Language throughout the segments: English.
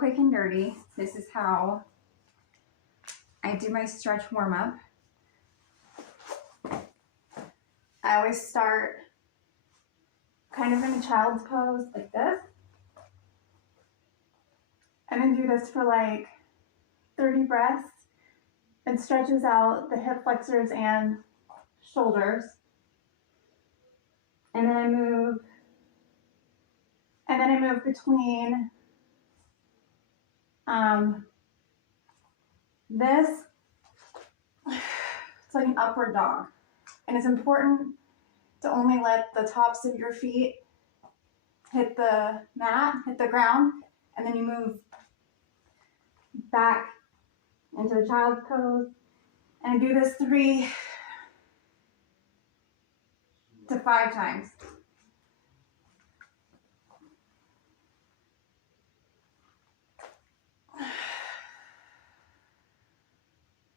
quick and dirty. This is how I do my stretch warm up. I always start kind of in a child's pose like this. And then do this for like 30 breaths. It stretches out the hip flexors and shoulders. And then I move between this. It's like an upward dog. And it's important to only let the tops of your feet hit the mat, hit the ground, and then you move back into the child's pose. And I do this 3 to 5 times.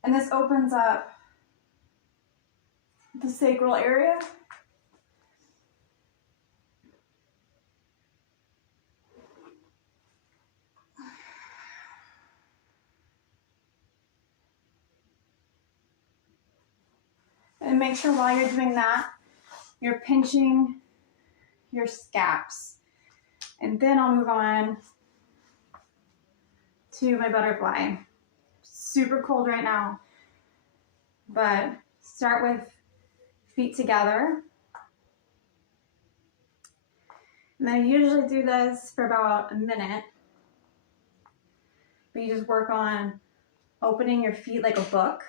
And this opens up the sacral area. And make sure while you're doing that, you're pinching your scaps. And then I'll move on to my butterfly. Super cold right now, but start with feet together. And then I usually do this for about a minute, but you just work on opening your feet like a book.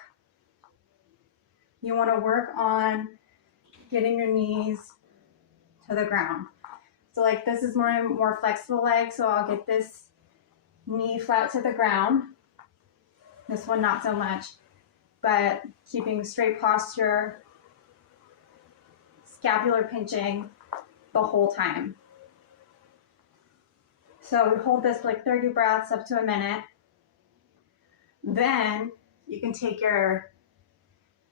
You want to work on getting your knees to the ground. So like this is more flexible leg, so I'll get this knee flat to the ground. This one not so much, but keeping straight posture, scapular pinching the whole time. So we hold this for like 30 breaths up to a minute. Then you can take your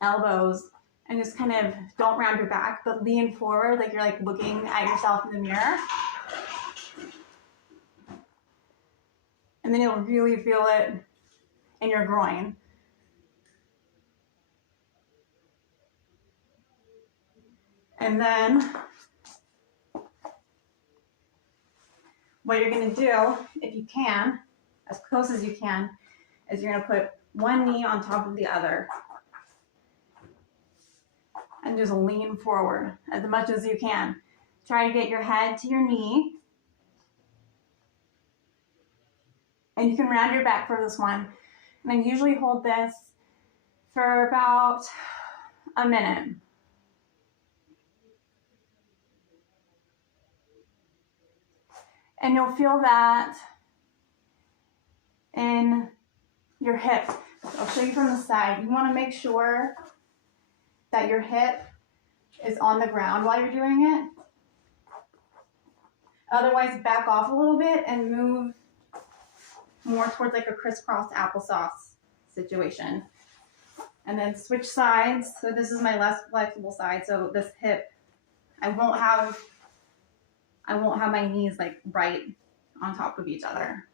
elbows and just kind of, don't round your back, but lean forward like you're like looking at yourself in the mirror. And then you'll really feel it in your groin. And then what you're gonna do, if you can, as close as you can, is you're gonna put one knee on top of the other. And just lean forward as much as you can. Try to get your head to your knee. And you can round your back for this one. And I usually hold this for about a minute. And you'll feel that in your hip. I'll show you from the side. You want to make sure that your hip is on the ground while you're doing it. Otherwise, back off a little bit and move more towards like a crisscross applesauce situation. And then switch sides. So this is my less flexible side. So this hip, I won't have my knees like right on top of each other.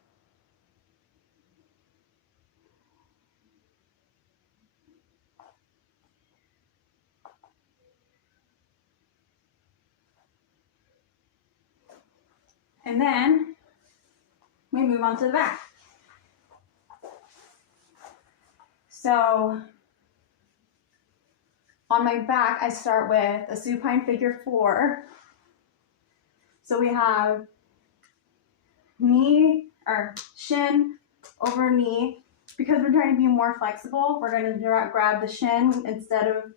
And then we move on to the back. So on my back, I start with a supine figure 4. So we have knee or shin over knee. Because we're trying to be more flexible, we're going to grab the shin instead of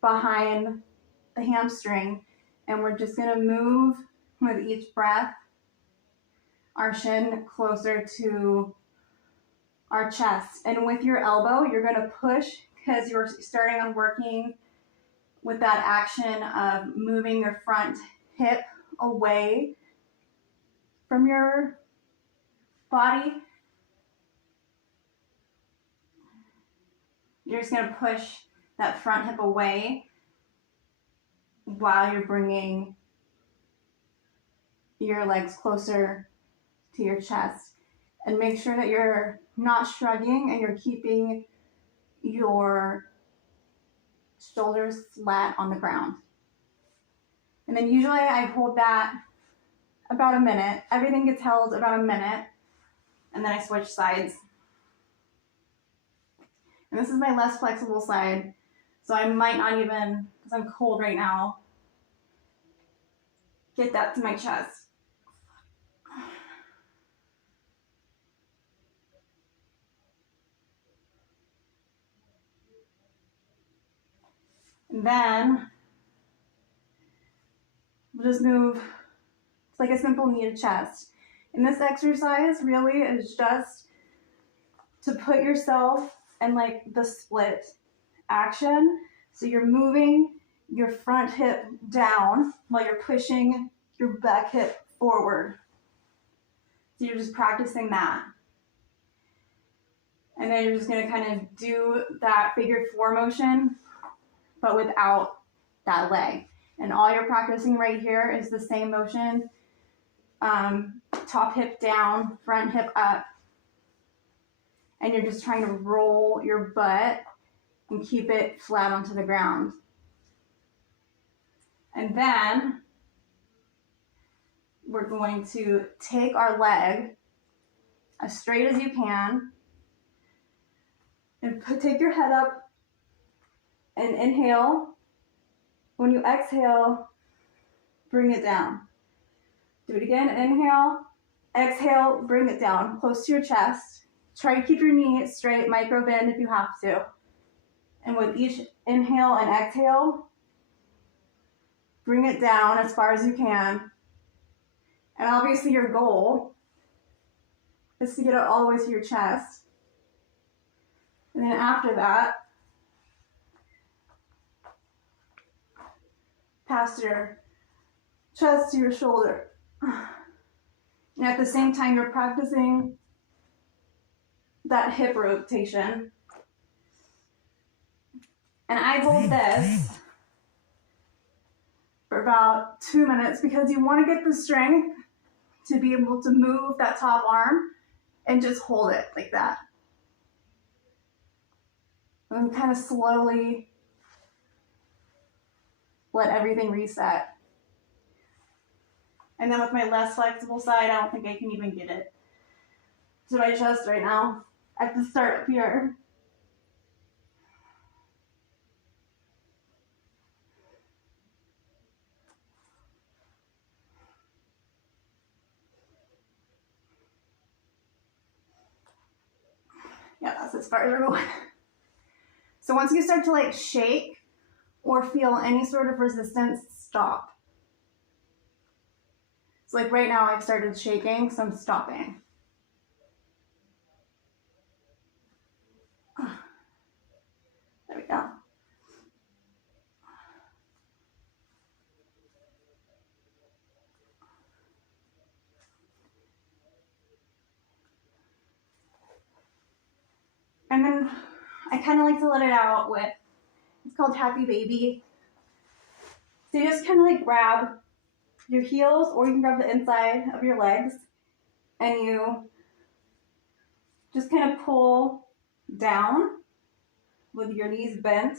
behind the hamstring. And we're just going to move with each breath our shin closer to our chest. And with your elbow, you're going to push because you're starting on working with that action of moving your front hip away from your body. You're just going to push that front hip away while you're bringing your legs closer to your chest. And make sure that you're not shrugging and you're keeping your shoulders flat on the ground. And then usually I hold that about a minute. Everything gets held about a minute. And then I switch sides. And this is my less flexible side. So I might not even, because I'm cold right now, get that to my chest. And then we'll just move. It's like a simple knee to chest. And this exercise really is just to put yourself in like the split action. So you're moving your front hip down while you're pushing your back hip forward. So you're just practicing that. And then you're just going to kind of do that figure four motion, but without that leg. And all you're practicing right here is the same motion. Top hip down, front hip up. And you're just trying to roll your butt and keep it flat onto the ground. And then we're going to take our leg as straight as you can and take your head up and inhale. When you exhale, bring it down. Do it again, inhale, exhale, bring it down, close to your chest. Try to keep your knee straight, micro bend if you have to. And with each inhale and exhale, bring it down as far as you can. And obviously your goal is to get it all the way to your chest. And then after that, past your chest to your shoulder. And at the same time, you're practicing that hip rotation. And I hold this for about 2 minutes because you want to get the strength to be able to move that top arm and just hold it like that. And kind of slowly let everything reset. And then with my less flexible side, I don't think I can even get it to my chest right now. I have to start up here. Yeah, that's as far as we're going. So once you start to like shake or feel any sort of resistance, stop. So like right now I've started shaking, so I'm stopping. There we go. And then I kind of like to let it out with, it's called Happy Baby. So you just kind of like grab your heels, or you can grab the inside of your legs, and you just kind of pull down with your knees bent.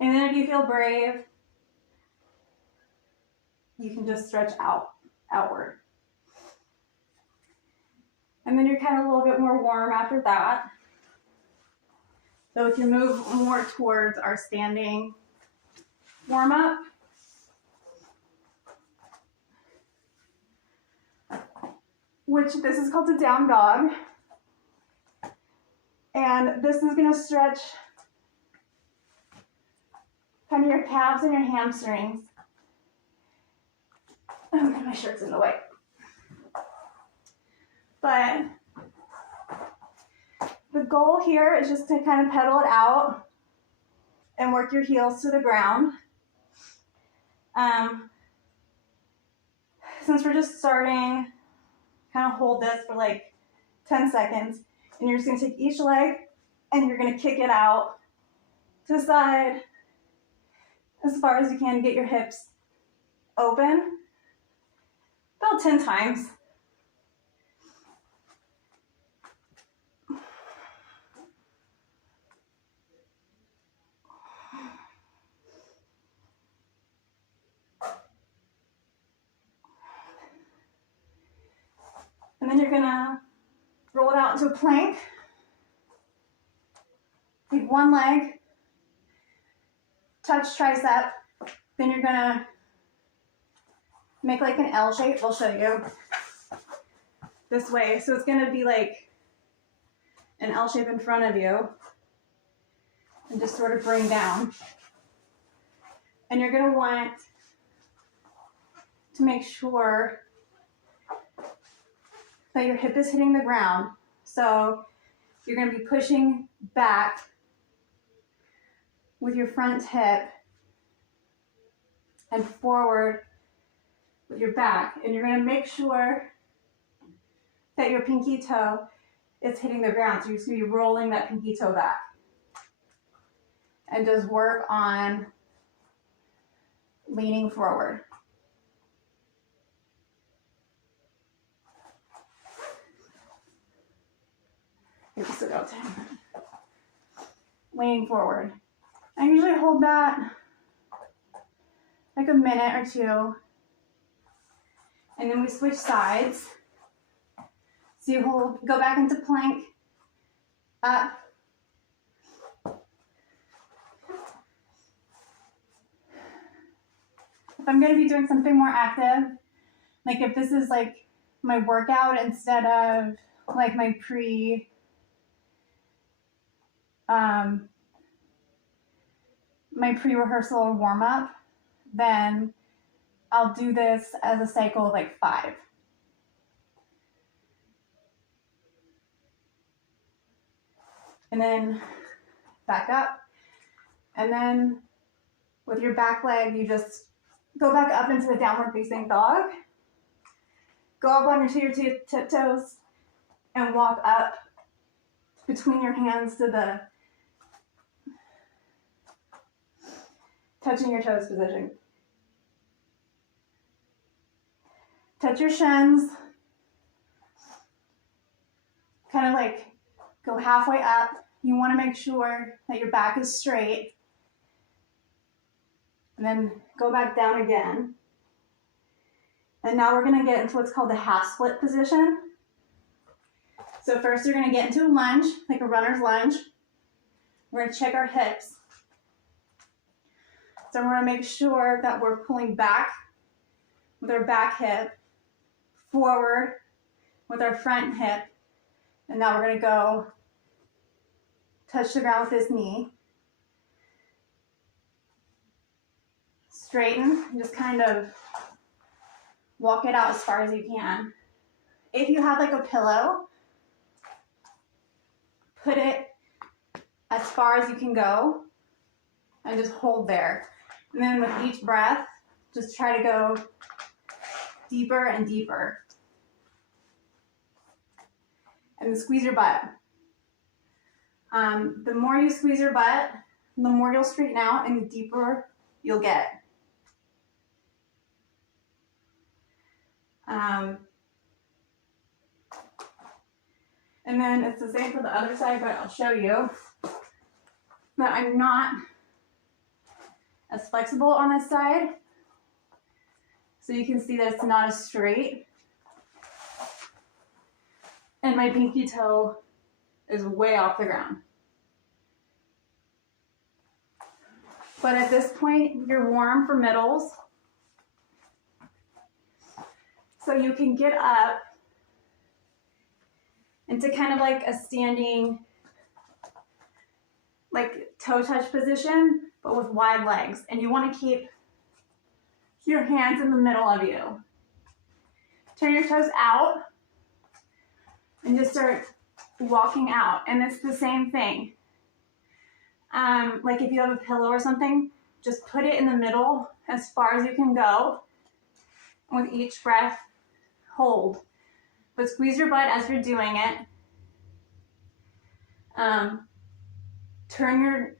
And then if you feel brave, you can just stretch outward. And then you're kind of a little bit more warm after that. So we can move more towards our standing warm up. Which this is called a down dog. And this is going to stretch kind of your calves and your hamstrings. Oh, my shirt's in the way. But the goal here is just to kind of pedal it out and work your heels to the ground. Since we're just starting, kind of hold this for like 10 seconds. And you're just going to take each leg and you're going to kick it out to the side as far as you can. Get your hips open about 10 times. And then you're gonna roll it out into a plank. Take one leg, touch tricep, then you're gonna make like an L shape. I'll show you this way. So it's gonna be like an L shape in front of you and just sort of bring down. And you're gonna want to make sure that your hip is hitting the ground. So you're gonna be pushing back with your front hip and forward with your back. And you're gonna make sure that your pinky toe is hitting the ground. So you're just gonna be rolling that pinky toe back. And just work on leaning forward. Maybe sit out 10. Leaning forward. I usually hold that like a minute or two. And then we switch sides. So you hold, go back into plank, up. If I'm gonna be doing something more active, like if this is like my workout instead of like my pre-rehearsal or warm-up, then I'll do this as a cycle of like 5. And then back up. And then with your back leg, you just go back up into the downward facing dog. Go up onto your tiptoes and walk up between your hands to the touching your toes position. Touch your shins. Kind of like go halfway up. You want to make sure that your back is straight. And then go back down again. And now we're going to get into what's called the half split position. So first you're going to get into a lunge, like a runner's lunge. We're going to check our hips. So we're going to make sure that we're pulling back with our back hip, forward with our front hip. And now we're going to go touch the ground with this knee. Straighten, and just kind of walk it out as far as you can. If you have like a pillow, put it as far as you can go and just hold there. And then with each breath, just try to go deeper and deeper. And then squeeze your butt. The more you squeeze your butt, the more you'll straighten out and the deeper you'll get. And then it's the same for the other side, but I'll show you that I'm not as flexible on this side. So you can see that it's not as straight. And my pinky toe is way off the ground. But at this point, you're warm for middles. So you can get up into kind of like a standing, like toe touch position, but with wide legs. And you want to keep your hands in the middle of you. Turn your toes out and just start walking out. And it's the same thing. Like if you have a pillow or something, just put it in the middle as far as you can go. And with each breath, hold. But squeeze your butt as you're doing it. You're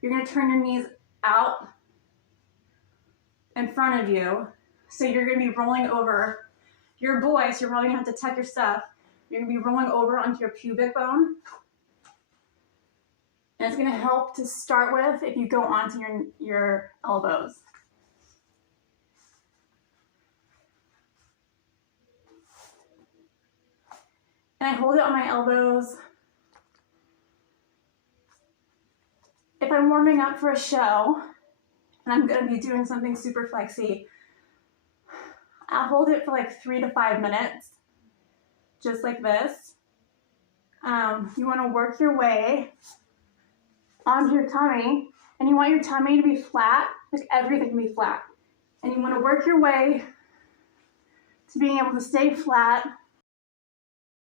going to turn your knees out in front of you. So you're going to be rolling over. You're a boy, so you're probably going to have to tuck your stuff. You're going to be rolling over onto your pubic bone. And it's going to help to start with if you go onto your elbows. and I hold it on my elbows. If I'm warming up for a show and I'm gonna be doing something super flexy, I'll hold it for like 3 to 5 minutes, just like this. You wanna work your way onto your tummy, and you want your tummy to be flat, like everything to be flat. And you wanna work your way to being able to stay flat